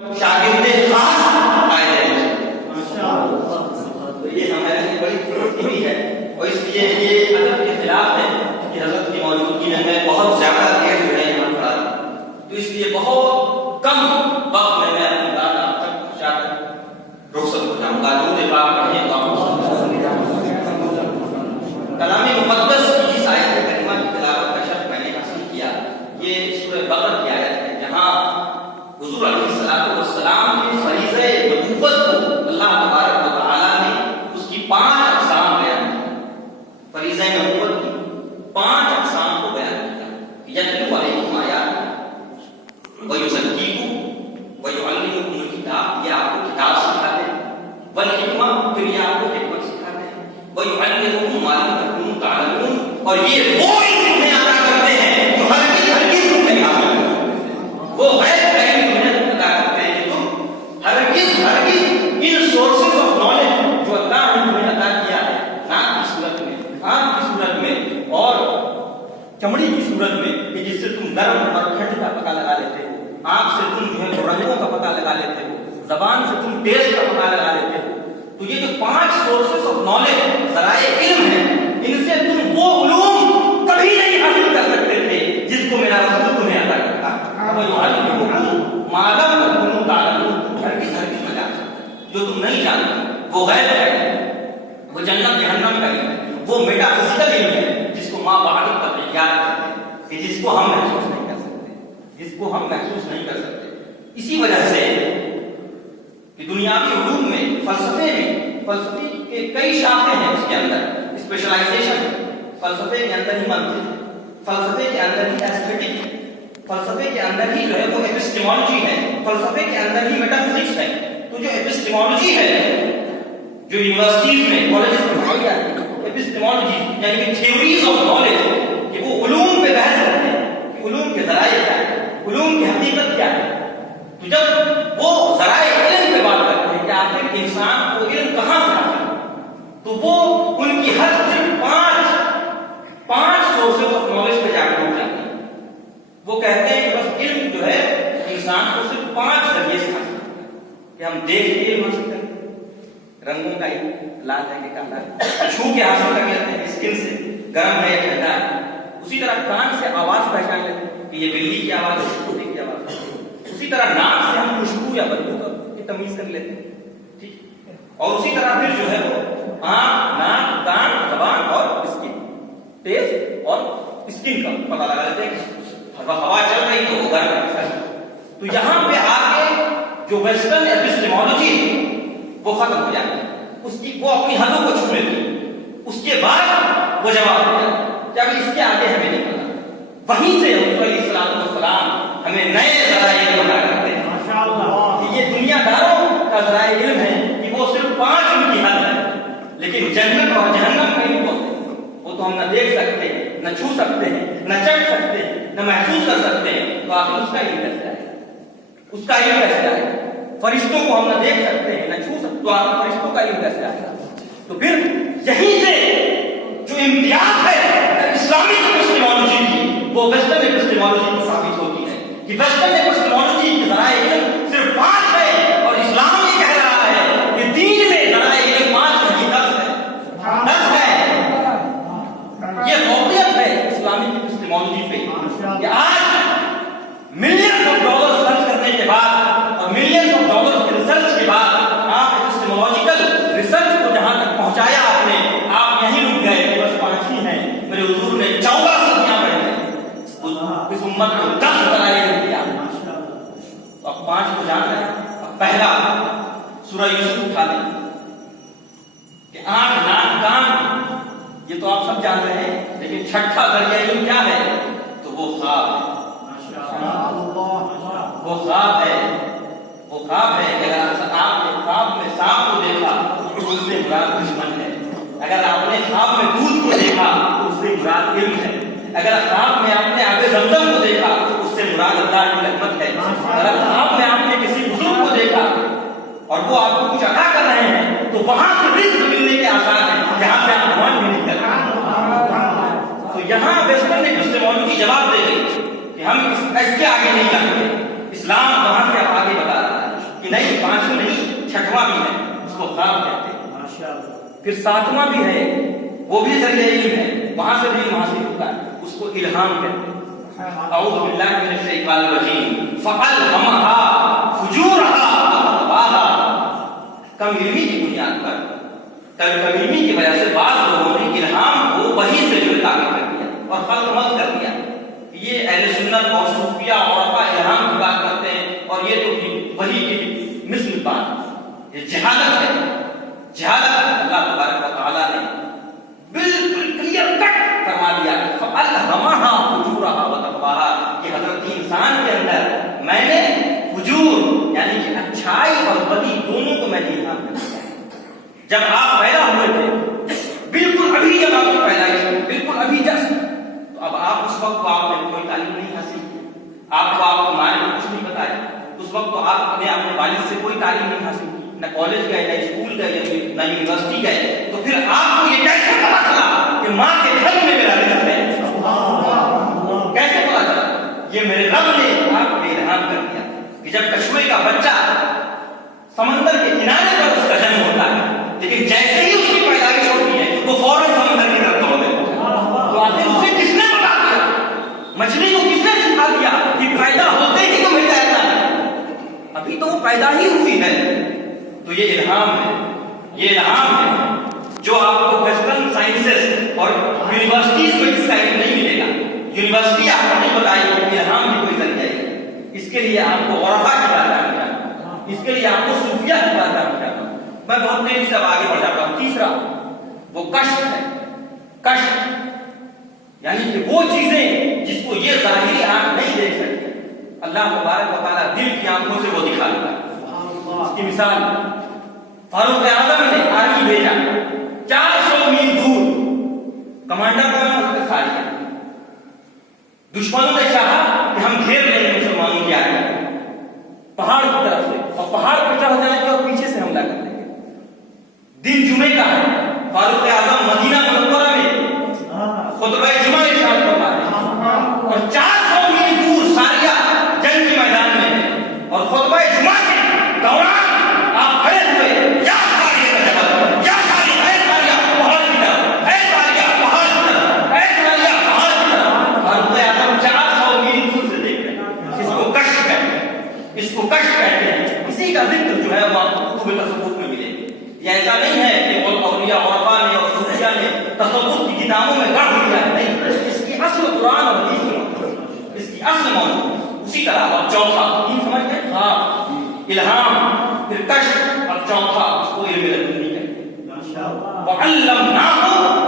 شاگرد خاص قائد تو یہ ہمارے لیے بڑی خوشی بھی ہے، اور اس لیے یہ ادب کے خلاف ہے کہ حضرت کی موجودگی میں میں بہت زیادہ دیر جو ہے یہاں کھڑا ہوں، تو اس لیے بہت کم وقت میں اپنی بات آپ تک پہنچا کر رخصت ہو جاؤں گا۔ درود پاک پڑھیں کلام مقدس کی جس آیت کریمہ کی تلاوت کا شرف میں نے حاصل کیا، یہ سورہ بقرہ کی آیت ہے، جہاں حضور علیہ السلام نے فریضہ نبوت کو اللہ تبارک و تعالیٰ نے اس کی 5 اقسام بیان کی، فریضہ نبوت کی 5 اقسام کو بیان کیا، یتلو علیکم آیات ویزکیکم ویعلمکم الکتاب، یہ آپ کو کتاب سکھاتے ہیں، والحکمہ، پھر یہ آپ کو حکمت سکھاتے ہیں، ویعلمکم ما لم تکونوا تعلمون، اور یہ وہ علم میں عطا کرتے ہیں جو ہرگز تم نہیں حاصل کرتے، وہ غیب ان سورسز آف نالج جو اللہ نے تمہیں عطا کیا ہے، نام کی صورت میں، آنکھ کی صورت میں اور چمڑی کی صورت میں، کہ جس سے تم گرم اور ٹھنڈ کا پتہ لگا لیتے ہو، آنکھ سے تم جو ہے رنگوں کا پتہ لگا لیتے ہو، زبان سے تم ٹیسٹ کا پتہ لگا لیتے ہو، تو یہ جو 5 سورسز آف نالج ذرائع علم ہیں، ان سے تم وہ علوم کبھی نہیں حاصل کر سکتے تھے جس کو میرا رسول تمہیں عطا کرتا ہے، وہ جو علم ما لم تکونوا تعلمون، ہرگز نہ جان سکتے جو تم نہیں جانتے، وہ غیب ہے، وہ جنت جہنم کا علم ہے، وہ میٹا فزیکل علم ہے جس کو ما بعد التقیات کہتے ہیں، کہ جس کو ہم محسوس نہیں کر سکتے، جس کو ہم محسوس نہیں کر سکتے۔ اسی وجہ سے کہ دنیاوی علوم میں، فلسفے کے کئی شاخیں ہیں، اس کے اندر اسپیشلائزیشن، فلسفے کے اندر ہی منطق ہے، فلسفے کے اندر ہی ایسٹھیٹک ہے، فلسفے کے اندر ہی جو ہے وہ ایپسٹیمولوجی ہے، فلسفے کے اندر ہی میٹا فزکس ہے۔ تو جو ایپسٹیمولوجی ہے، جو یونیورسٹیز میں، کالجز میں پڑھائی جاتی ہے، ایپسٹیمولوجی یعنی کہ تھیوریز آف نالج، کہ وہ علوم پہ بحث کرتے ہیں کہ علوم کے ذرائع کیا ہے، علوم کی حقیقت کیا ہے۔ تو جب وہ ذرائع علم پہ بات کرتے ہیں کہ آخر انسان کو علم کہاں سے آتا ہے، تو وہ ان کی ہر صرف 5 سورسز آف نالج پہ جا کر ہو جاتی ہے۔ وہ کہتے ہیں کہ بس علم جو ہے انسان کو صرف 5 ذریعے سے حاصل ہوتا ہے، کہ ہم دیکھ کے علم حاصل کریں، رنگوں کا علم، لال ہے کہ کالا ہے، چھو کے حاصل کر لیتے ہیں، اسکن سے، گرم ہے یا ٹھنڈا ہے۔ اسی طرح کان سے آواز پہچان لیتے ہیں کہ یہ بلی کی آواز ہے، کتے کی آواز ہے۔ اسی طرح ناک سے ہم خوشبو یا بدبو کی تمیز کر لیتے ہیں، ٹھیک، اور اسی طرح پھر جو ہے وہ آنکھ، ناک، کان، زبان اور اسکن، ٹیسٹ اور اسکن کا پتہ لگا لیتے ہیں، ہوا چل رہی تو وہ گرم ہے۔ تو یہاں پہ آگے جو ویسٹرن ایپسٹیمولوجی ہے وہ ختم ہو جاتی ہے، وہ اپنی حدوں کو چھو لیتی ہے، اس کے بعد وہ جواب ہو جاتا ہے کہ ابھی اس کے آگے ہمیں نہیں پتا۔ وہیں سے حضور علیہ السلام ہمیں نئے ذرائع علم عطا کرتے ہیں کہ یہ دنیا داروں کا ذرائع علم ہے کہ وہ صرف 5 ان کی حد ہے، لیکن جنت اور جہنم کا علم وہ تو ہم نہ دیکھ سکتے ہیں، نہ چھو سکتے ہیں، نہ چکھ سکتے ہیں، نہ محسوس کر سکتے ہیں، تو آخر اس کا علم کیسے آئے، اس کا علم کیسے آئے؟ فرشتوں کو ہم نہ دیکھ سکتے ہیں، نہ چھو سکتے، تو آخر فرشتوں کا علم کیسے آئے؟ تو پھر یہیں سے جو امتیاز ہے اسلامک ایپسٹیمولوجی کی، وہ ویسٹرن ایپسٹیمولوجی کو ثابت ہوتی ہے کہ ویسٹرن ایپسٹیمولوجی کے ذرائع علم صرف 5 ہے، اور اسلام یہ کہہ رہا ہے کہ دین میں ذرائع علم 5 نہیں 10 ہے، 10 ہے۔ یہ فوقیت ہے اسلامک ایپسٹیمولوجی پہ کہ آج ملینز آف ڈالرز خرچ کرنے کے بعد اور ملینز آف ڈالرز کے ریسرچ کے بعد آپ ایپسٹیمولوجیکل ریسرچ کو جہاں تک پہنچایا آپ نے، آپ یہیں رک گئے کہ بس 5 ہی ہیں۔ میرے حضور نے 14 صدیاں پڑھے اس امت کو 10 ذرائع علم دیا، تو اب 5 کو جان رہے ہیں۔ اب پہلا سورہ یوسف اٹھا دیں کہ آنکھ، ناک، کان، یہ تو آپ سب جان رہے ہیں، لیکن 6واں ذریعہ علم کیا ہے؟ تو وہ خواب ہے، وہ خواب ہے، وہ خواب ہے کہ اگر آپ نے خواب میں سانپ کو دیکھا تو اس سے مراد دشمن ہے، اگر آپ نے خواب میں دودھ کو دیکھا تو اس سے مراد علم ہے، اگر خواب میں آپ نے آب زمزم کو دیکھا تو اس سے مراد اللہ کی رحمت ہے، اگر خواب میں آپ نے کسی بزرگ کو دیکھا اور وہ آپ کو کچھ عطا کر رہے ہیں تو وہاں سے رزق ملنے کے آثار ہیں جہاں سے آپ گمان بھی نہیں کرتے۔ تو یہاں ویسٹرن ایپسٹیمولوجی جواب دے گئی کہ ہم اس کے آگے نہیں جانتے، اسلام وہاں سے آگے بتا رہا ہے کہ نہیں پانچویں نہیں چھٹواں بھی ہے، اس کو خواب کہتے ہیں۔ ماشاءاللہ۔ پھر ساتواں بھی ہے، وہ بھی ذریعہ علم ہے، وہاں سے بھی علم حاصل ہوتا ہے، اس کو الہام کہتے ہیں۔ اعوذ باللہ من الشیطان الرجیم فَأَلْهَمَهَا فُجُورَهَا وَتَقْوَاهَا۔ کم علمی کی بنیاد پر، کم علمی کی وجہ سے بعض لوگوں نے الہام کو وحی سے جو تعبیر کر دیا اور خلق مت کر دیا۔ یہ اہل سنت اور صوفیہ اور الہام کی بات کرتے ہیں، اور یہ تو وحی کی مثل بات، یہ جہالت ہے۔ جہالت اللہ تبارک و تعالیٰ نے بالکل کلیئر کٹ فرما دیا فَأَلْهَمَهَا فُجُورَهَا وَتَقْوَاهَا کہ حضرت انسان کے اندر میں نے فجور یعنی کہ اچھائی اور بدی دونوں کو میں نے الہام کر دیا۔ جب آپ پیدا ہوئے تھے، بالکل ابھی جب آپ کی پیدائش ہوئی، بالکل ابھی جس، تو اب آپ اس وقت کو آپ نے کوئی تعلیم نہیں حاصل کی، آپ کو آپ کی ماں نے کچھ نہیں بتایا، اس وقت تو آپ نے اپنے والد سے کوئی تعلیم نہیں حاصل کی، نہ کالج گئے، نہ اسکول گئے، نہ یونیورسٹی گئے، تو پھر آپ کو یہ کیسے پتا چلا کہ ماں کے گھر میں میرا رزق ہے؟ کیسے پتا چلا؟ یہ میرے رب نے آپ کو الہام کر دیا کہ جب کشوے کا بچہ سمندر کے کنارے پر اس کا جنم ہوتا ہے، لیکن جیسے ہی اس کی پیدائش ہوتی ہے وہ فوراً سمندر کی طرف دوڑ دیتا ہے۔ تو آخر اسے کس نے بتا دیا؟ مچھلی کو کس نے سکھا دیا کہ پیدا ہوتے ہی تو مل جائے گا؟ ابھی تو وہ پیدا ہی ہوئی ہے۔ تو یہ الہام ہے، یہ الہام ہے جو آپ کو ویسٹرن سائنسز اور یونیورسٹیز میں اس کا علم نہیں ملے گا۔ یونیورسٹی آپ کو نہیں بتائے گی الہام کی کوئی ذریعہ ہے، اس کے لیے آپ کو عرفا کی بات جاننا، اس کے لیے آپ کو صوفیہ کی بات جاننا۔ میں بہت تیزی سے اب آگے بڑھ جاتا ہوں۔ تیسرا وہ کشف ہے، کشف یعنی کہ وہ چیزیں جس کو یہ ظاہری آنکھ نہیں دیکھ سکتی، اللہ تبارک و تعالیٰ دل کی آنکھوں سے وہ دکھا دیتا ہے۔ اس کی مثال فاروق اعظم نے آرمی بھیجا 400 میل دور، کمانڈر کا نام حضرت خالد۔ دشمنوں نے چاہا کہ ہم گھیر لیں گے مسلمانوں کی آرمی پہاڑ کی طرف سے، اور پہاڑ پہ چڑھ جائیں گے اور پیچھے سے حملہ کر دیں گے۔ دن جمعے کا ہے، فاروق اعظم مدینہ منورہ میں خطبہ جمعہ ارشاد فرما رہے ہیں، اور 400 میل دور ساریہ جنگ کے میدان میں ہے، اور خطبہ جمعہ کے دوران آپ کھڑے ہوئے یا ساریہ کا جبل، یا ساریہ اے ساریہ پہاڑ کی طرف، اے ساریہ پہاڑ کی طرف، اے ساریہ پہاڑ کی طرف۔ فاروق اعظم 400 میل دور سے دیکھ رہے ہیں۔ اس کو کشف کہتے ہیں، اس کو کشف کہتے ہیں۔ اسی کا ذکر جو ہے وہ آپ کو کتب تصوف میں ملے۔ یہ ایسا نہیں ہے کہ وہ اولیاء عرفا نے اور صوفیہ نے تصوف کی کتابوں میں گڑھ دیا ہے، نہیں، اس کی اصل قرآن اور حدیث میں، اس کی اصل موجود۔ اسی طرح اب چوتھا تین سمجھ گئے، خواب، الہام، پھر کشف، اور چوتھا اس کو علم لدنی کہتے ہیں۔ وَعَلَّمْنَاهُ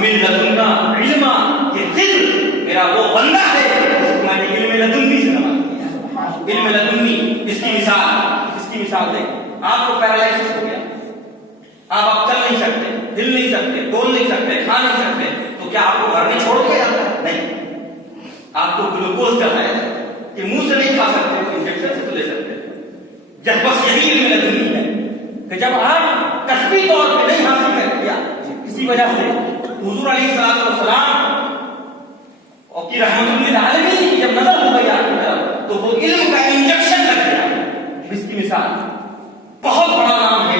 مِن لَدُنَّا عِلْمًا، یہ خضر میرا وہ بندہ ہے جس کو میں نے علم لدنی سے نواز دیا۔ علم لدنی، اس کی مثال دیں۔ آپ کو پیرالائسس ہو گیا، آپ اب چل نہیں سکتے، ہل نہیں سکتے، ڈول نہیں سکتے، کھا نہیں سکتے، تو کیا آپ کو گھر میں چھوڑ دیا جاتا ہے؟ نہیں، آپ کو گلوکوز چڑھایا جاتا ہے کہ منہ سے نہیں کھا سکتے تو انجیکشن سے تو لے سکتے۔ جب بس یہی علم لدنی ہے کہ جب آپ کسبی طور پہ نہیں حاصل کر دیا کسی وجہ سے، حضور علیہ السلام اور کی رحمت للعالمین کی جب نظر ہو گئی آپ کی طرف تو وہ علم کا انجیکشن لگ گیا۔ اس کی مثال بہت بڑا نام ہے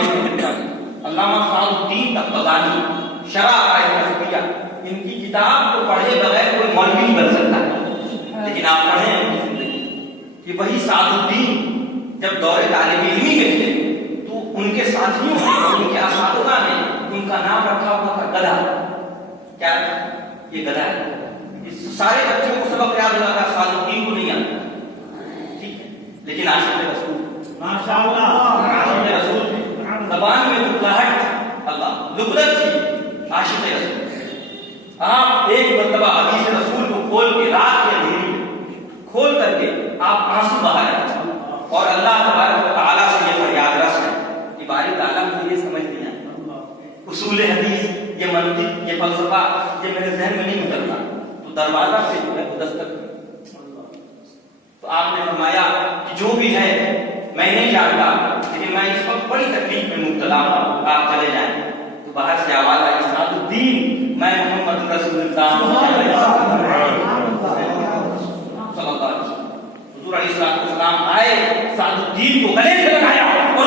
علامہ صاحب الدین تفتزانی، شرح عقائد، ان کی کتاب کو پڑھے بغیر کوئی مولوی نہیں بن سکتا، لیکن آپ پڑھیں ان کی زندگی کہ وہی صاحب الدین جب دور طالب علمی میں تھے تو ان کے ساتھیوں نے، ان کے اساتذہ نے ان کا نام رکھا ہوا تھا گدھا۔ کیا یہ گدھا ہے؟ سارے بچوں کو سبق یاد ہوا تھا، صاحب الدین کو نہیں آتا، ٹھیک ہے، لیکن عاشق رسول، ماشاءاللہ، عاشق رسول زبان میں دکھلاہٹ، اللہ لغت تھی، عاشق رسول۔ آپ ایک مرتبہ حدیث رسول کو کھول کے رات کے اندھیری میں کھول کر کے آپ آنسو بہائے اور اللہ تبارک و تعالیٰ سے یہ فریاد رس ہے کہ باری تعالیٰ مجھے یہ سمجھ نہیں آتا، اصول حدیث، یہ منطق، یہ فلسفہ یہ میرے ذہن میں نہیں اترتا، تو دروازہ سے جو ہے وہ دستک۔ تو آپ نے فرمایا کہ جو بھی ہے میں نہیں جانتا، لیکن میں اس وقت بڑی تکلیف میں مبتلا ہوں، آپ چلے جائیں۔ تو باہر سے آواز آئی، صاحب الدین میں محمد رسول اللہ صلی اللہ علیہ وسلم۔ حضور علیہ السلام آئے، صاحب الدین کو گلے سے لگایا اور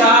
4